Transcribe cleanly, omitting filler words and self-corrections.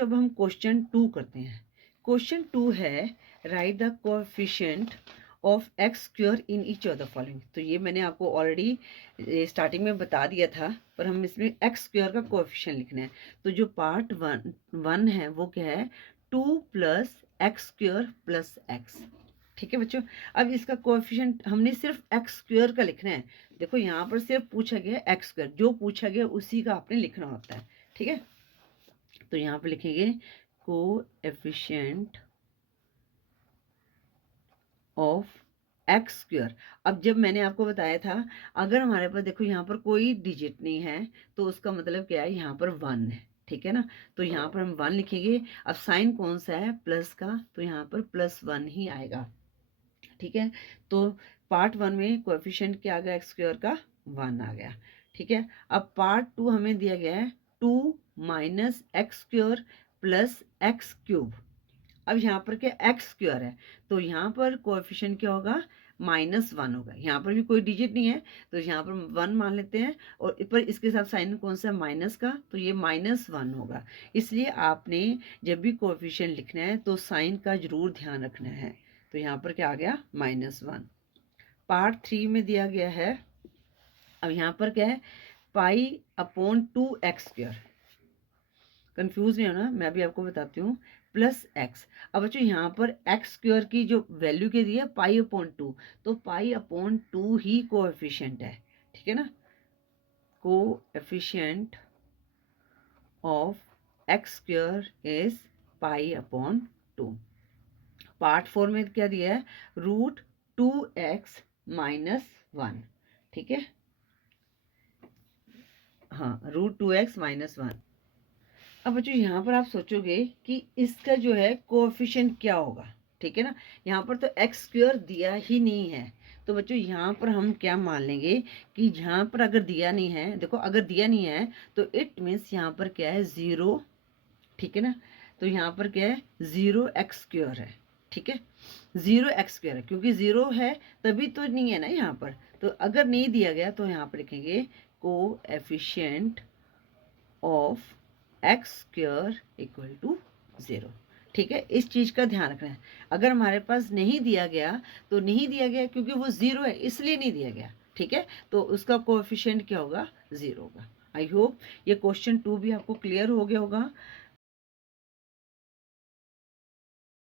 अब हम क्वेश्चन 2 करते हैं। क्वेश्चन 2 है right the coefficient of x square in each of the following. तो ये मैंने आपको ऑलरेडी स्टार्टिंग में बता दिया था, पर हम इसमें एक्स स्क्वायर का कोएफिशिएंट लिखना है। तो जो पार्ट वन है वो क्या है, 2 plus x square plus x. ठीक है बच्चों, अब इसका कोएफिशिएंट हमने सिर्फ एक्स स्क्वायर का लिखना है। देखो यहाँ पर सिर्फ पूछा गया एक्स स्क्वायर, जो पूछा गया उसी का आपने लिखना होता है। ठीक है, तो यहाँ पे लिखेंगे कोएफिशिएंट ऑफ एक्स स्क्वायर। अब जब मैंने आपको बताया था, अगर हमारे पास देखो यहाँ पर कोई डिजिट नहीं है तो उसका मतलब क्या है, यहाँ पर 1 है। ठीक है ना, तो यहाँ पर हम 1 लिखेंगे। अब साइन कौन सा है, प्लस का, तो यहाँ पर +1 ही आएगा। ठीक है, तो पार्ट 1 में कोएफिशिएंट क्या आ गया, एक्स स्क्वायर का 1 आ गया। ठीक है, अब पार्ट 2 हमें दिया गया है 2 minus x square plus x cube. अब यहाँ पर क्या एक्स स्क्वायर है, तो यहाँ पर कोएफिशिएंट क्या होगा, -1 होगा। यहाँ पर भी कोई डिजिट नहीं है तो यहाँ पर 1 मान लेते हैं, और पर इसके साथ साइन कौन सा है, माइनस का, तो ये -1 होगा। इसलिए आपने जब भी कोएफिशिएंट लिखना है तो साइन का जरूर ध्यान रखना है। तो यहाँ पर क्या आ गया, -1। पार्ट 3 में दिया गया है, अब यहाँ पर क्या है, π/2x²। कंफ्यूज नहीं होना, मैं भी आपको बताती हूँ, प्लस एक्स। अब बच्चों यहाँ पर एक्स स्क्वायर की जो वैल्यू के दी है π/2, तो π/2 ही कोएफिशिएंट है। ठीक है ना, coefficient of x square is π/2। Part 4 में क्या दिया है, √2x - 1। ठीक है, हाँ, √2x - 1। अब बच्चों यहाँ पर आप सोचोगे कि इसका जो है कोएफिशिएंट क्या होगा। ठीक है ना, यहाँ पर तो एक्स स्क्वायर दिया ही नहीं है, तो बच्चों यहाँ पर हम क्या मान लेंगे कि यहाँ पर अगर दिया नहीं है, देखो अगर दिया नहीं है तो इट मीन्स यहाँ पर क्या है, 0। ठीक है ना, तो यहाँ पर क्या है, 0x² है। ठीक है, 0x² है, क्योंकि 0 है तभी तो नहीं है ना यहाँ पर। तो अगर नहीं दिया गया तो यहाँ पर लिखेंगे coefficient of x square equal to 0। ठीक है, इस चीज़ का ध्यान रखना है। अगर हमारे पास नहीं दिया गया तो नहीं दिया गया, क्योंकि वो 0 है इसलिए नहीं दिया गया। ठीक है, तो उसका कोएफिशिएंट क्या होगा, 0 होगा। आई होप ये क्वेश्चन 2 भी आपको क्लियर हो गया होगा।